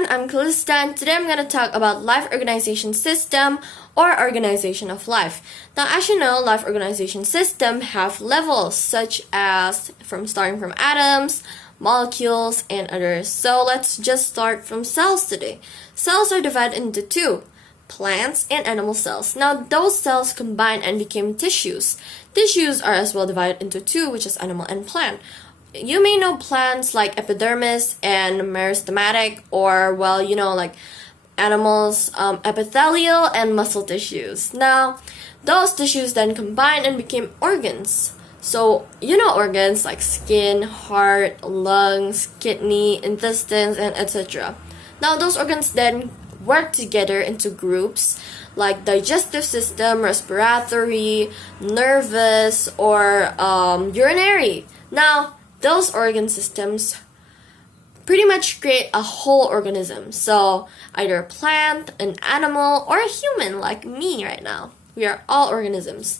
everyone, I'm Calista and today I'm going to talk about life organization system or organization of life. Now as you know, life organization system have levels such as starting from atoms, molecules, and others. So let's just start from cells today. Cells are divided into two, plants and animal cells. Now those cells combine and became tissues. Tissues are as well divided into two, which is animal and plant. You may know plants like epidermis and meristematic, or like animals, epithelial and muscle tissues. Now, those tissues then combined and became organs. So, organs like skin, heart, lungs, kidney, intestines, and etc. Now, those organs then work together into groups like digestive system, respiratory, nervous, or urinary. Now, those organ systems pretty much create a whole organism. So either a plant, an animal, or a human like me right now. We are all organisms.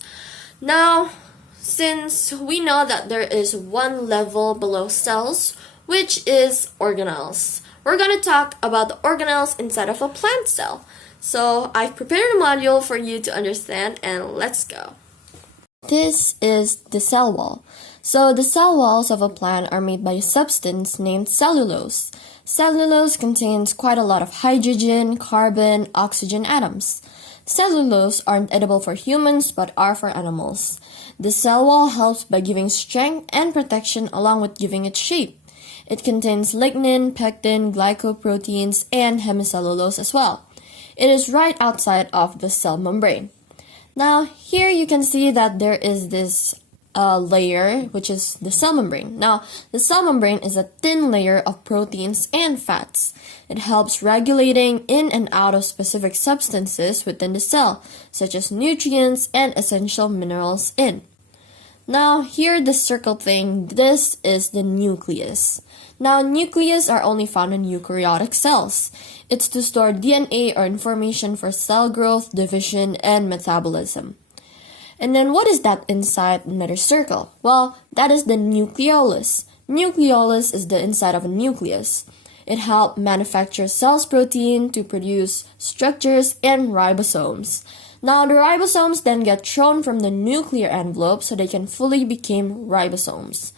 Now, since we know that there is one level below cells, which is organelles, we're going to talk about the organelles inside of a plant cell. So I've prepared a module for you to understand, and let's go. This is the cell wall. So the cell walls of a plant are made by a substance named cellulose. Cellulose contains quite a lot of hydrogen, carbon, oxygen atoms. Cellulose aren't edible for humans but are for animals. The cell wall helps by giving strength and protection along with giving it shape. It contains lignin, pectin, glycoproteins, and hemicellulose as well. It is right outside of the cell membrane. Now here you can see that there is this layer, which is the cell membrane. Now, the cell membrane is a thin layer of proteins and fats. It helps regulating in and out of specific substances within the cell, such as nutrients and essential minerals in. Now, here the circle thing, this is the nucleus. Now, nucleus are only found in eukaryotic cells. It's to store DNA or information for cell growth, division, and metabolism. And then what is that inside another circle? Well, that is the nucleolus. Nucleolus is the inside of a nucleus. It helps manufacture cells protein to produce structures and ribosomes. Now the ribosomes then get thrown from the nuclear envelope so they can fully become ribosomes.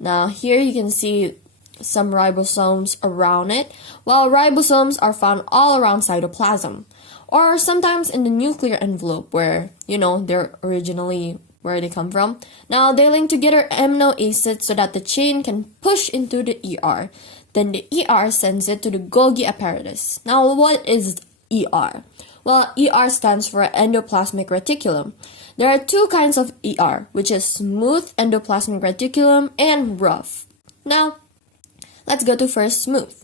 Now here you can see some ribosomes around it. Well, ribosomes are found all around cytoplasm, or sometimes in the nuclear envelope where, they're originally where they come from. Now, they link together amino acids so that the chain can push into the ER. Then the ER sends it to the Golgi apparatus. Now, what is ER? Well, ER stands for endoplasmic reticulum. There are two kinds of ER, which is smooth endoplasmic reticulum and rough. Now, let's go to first smooth.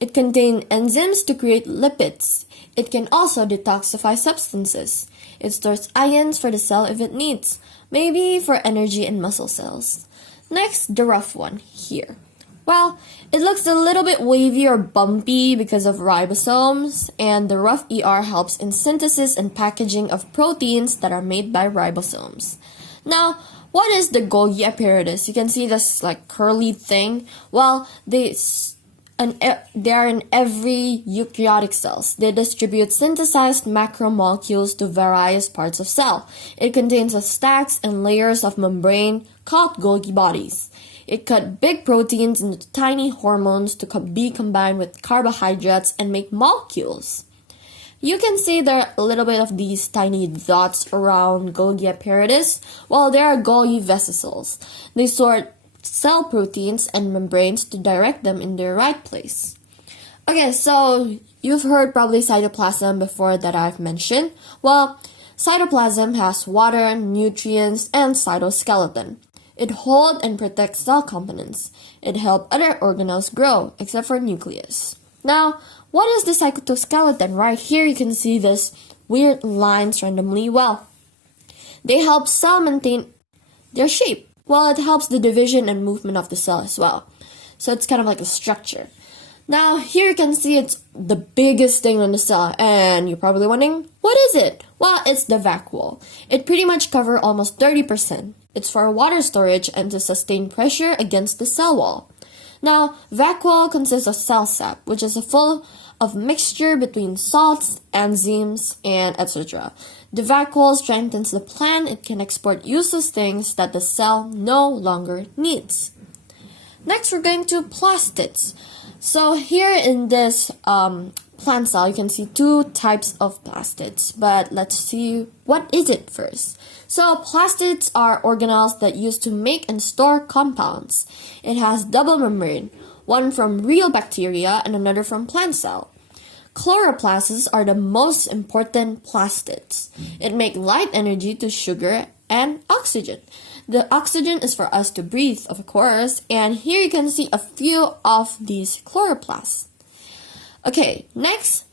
It contains enzymes to create lipids. It can also detoxify substances. It stores ions for the cell if it needs, maybe for energy in muscle cells. Next, the rough one here. Well, it looks a little bit wavy or bumpy because of ribosomes, and the rough ER helps in synthesis and packaging of proteins that are made by ribosomes. Now, what is the Golgi apparatus? You can see this curly thing. Well, they are in every eukaryotic cells. They distribute synthesized macromolecules to various parts of cell. It contains stacks and layers of membrane called Golgi bodies. It cut big proteins into tiny hormones to be combined with carbohydrates and make molecules. You can see there are a little bit of these tiny dots around Golgi apparatus. Well, there are Golgi vesicles. They sort cell proteins and membranes to direct them in their right place. Okay, so you've heard probably cytoplasm before that I've mentioned. Well, cytoplasm has water, nutrients, and cytoskeleton. It holds and protects cell components. It helps other organelles grow, except for nucleus. Now, what is the cytoskeleton? Right here you can see this weird lines randomly. Well, they help cell maintain their shape. Well, it helps the division and movement of the cell as well. So it's kind of like a structure. Now, here you can see it's the biggest thing on the cell, and you're probably wondering, what is it? Well, it's the vacuole. It pretty much covers almost 30%. It's for water storage and to sustain pressure against the cell wall. Now, vacuole consists of cell sap, which is full of mixture between salts, enzymes, and etc. The vacuole strengthens the plant. It can export useless things that the cell no longer needs. Next, we're going to plastids. So here in this plant cell, you can see two types of plastids, but let's see what is it first. So plastids are organelles that used to make and store compounds. It has double membrane, one from real bacteria and another from plant cell. Chloroplasts are the most important plastids. It makes light energy to sugar and oxygen. The oxygen is for us to breathe, of course, and here you can see a few of these chloroplasts. Okay, next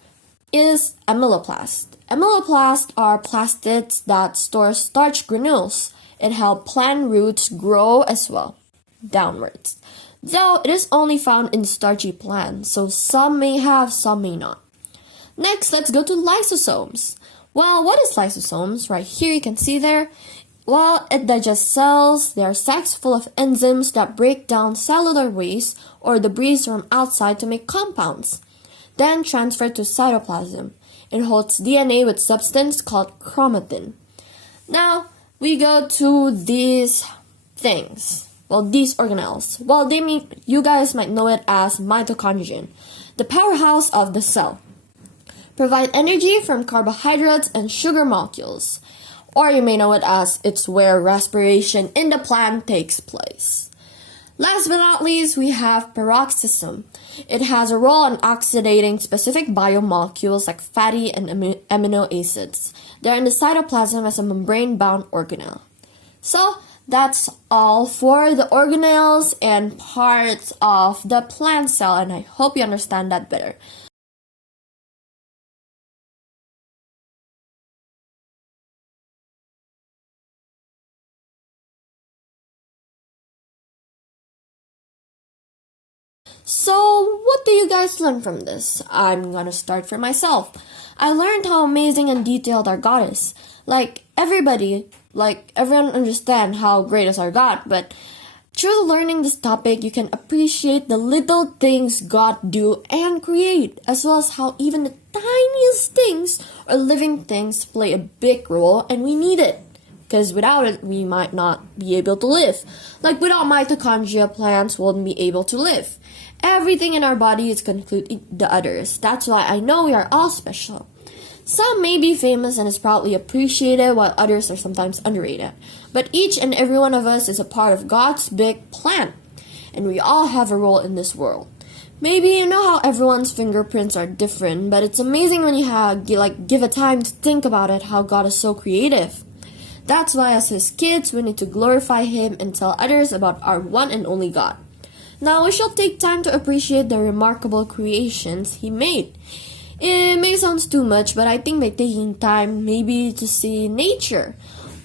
is amyloplasts. Amyloplasts are plastids that store starch granules. It helps plant roots grow as well, downwards. Though it is only found in starchy plants, so some may have, some may not. Next, let's go to lysosomes. Well, what is lysosomes? Right here you can see there. Well, it digests cells. They are sacs full of enzymes that break down cellular waste or debris from outside to make compounds, then transfer to cytoplasm. It holds DNA with substance called chromatin. Now, we go to these things. Well, these organelles. Well, you guys might know it as mitochondria, the powerhouse of the cell. Provide energy from carbohydrates and sugar molecules. Or you may know it as it's where respiration in the plant takes place. Last but not least, we have peroxisome. It has a role in oxidating specific biomolecules like fatty and amino acids. They're in the cytoplasm as a membrane-bound organelle. So, that's all for the organelles and parts of the plant cell, and I hope you understand that better. So, what do you guys learn from this? I'm gonna start for myself. I learned how amazing and detailed our God is. Everyone understand how great is our God, but through learning this topic, you can appreciate the little things God do and create, as well as how even the tiniest things or living things play a big role, and we need it. Because without it, we might not be able to live. Like without mitochondria, plants won't be able to live. Everything in our body is concluding the others. That's why I know we are all special. Some may be famous and is probably appreciated, while others are sometimes underrated. But each and every one of us is a part of God's big plan. And we all have a role in this world. Maybe you know how everyone's fingerprints are different, but it's amazing when you give a time to think about it, how God is so creative. That's why as His kids, we need to glorify Him and tell others about our one and only God. Now we shall take time to appreciate the remarkable creations He made. It may sound too much, but I think by taking time maybe to see nature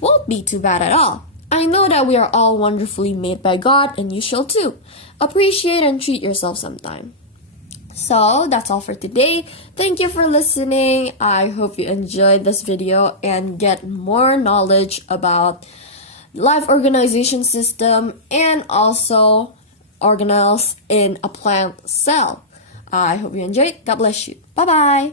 won't be too bad at all. I know that we are all wonderfully made by God, and you shall too. Appreciate and treat yourself sometime. So, that's all for today. Thank you for listening. I hope you enjoyed this video and get more knowledge about life organization system and also organelles in a plant cell. I hope you enjoyed. God bless you. Bye-bye.